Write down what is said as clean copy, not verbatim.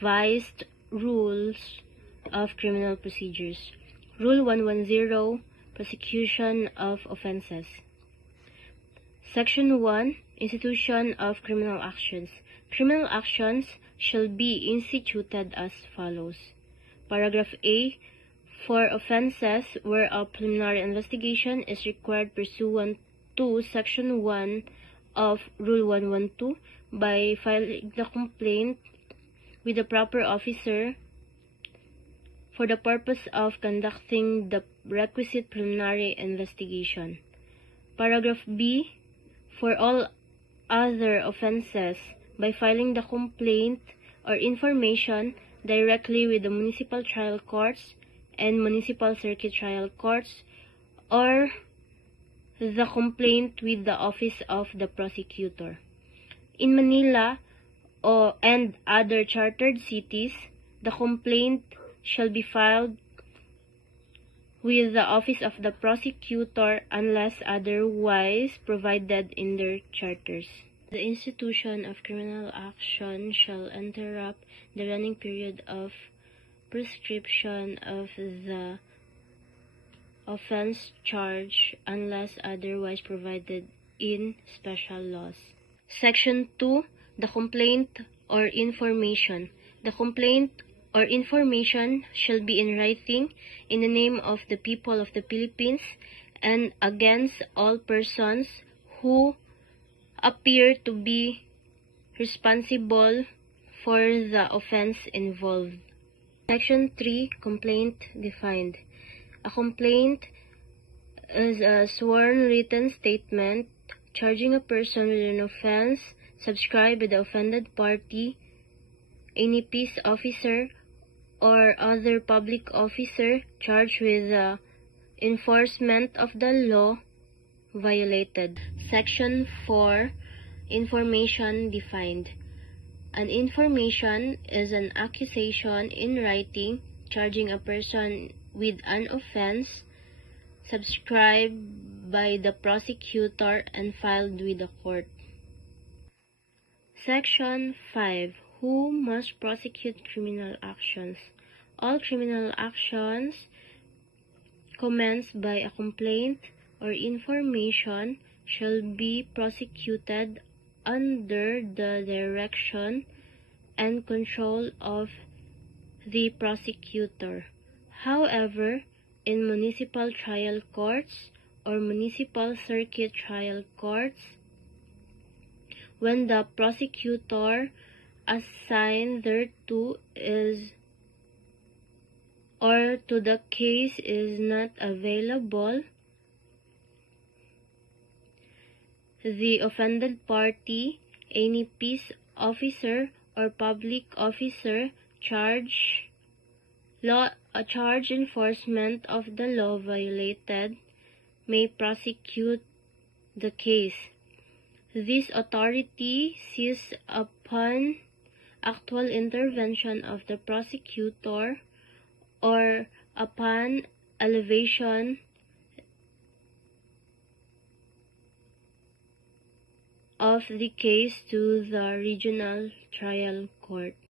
Revised Rules of Criminal Procedures. Rule 110, Prosecution of Offenses. Section 1, Institution of Criminal Actions. Criminal actions shall be instituted as follows. Paragraph A. For offenses where a preliminary investigation is required pursuant to Section 1 of Rule 112 by filing the complaint with the proper officer for the purpose of conducting the requisite preliminary investigation. Paragraph B. For all other offenses, by filing the complaint or information directly with the municipal trial courts and municipal circuit trial courts, or the complaint with the office of the prosecutor. In Manila and other chartered cities, the complaint shall be filed with the office of the prosecutor unless otherwise provided in their charters. The institution of criminal action shall interrupt the running period of prescription of the offense charge unless otherwise provided in special laws. Section 2. The complaint or information. The complaint or information shall be in writing in the name of the people of the Philippines and against all persons who appear to be responsible for the offense involved. Section 3. Complaint defined. A complaint is a sworn written statement charging a person with an offense subscribed by the offended party, any peace officer, or other public officer charged with the enforcement of the law violated. Section 4. Information defined. An information is an accusation in writing charging a person with an offense subscribed by the prosecutor and filed with the court. Section 5. Who must prosecute criminal actions? All criminal actions commenced by a complaint or information shall be prosecuted under the direction and control of the prosecutor. However, in municipal trial courts or municipal circuit trial courts, when the prosecutor assigned thereto is or to the case is not available, the offended party, any peace officer or public officer charge enforcement of the law violated may prosecute the case. This authority seizes upon actual intervention of the prosecutor or upon elevation of the case to the regional trial court.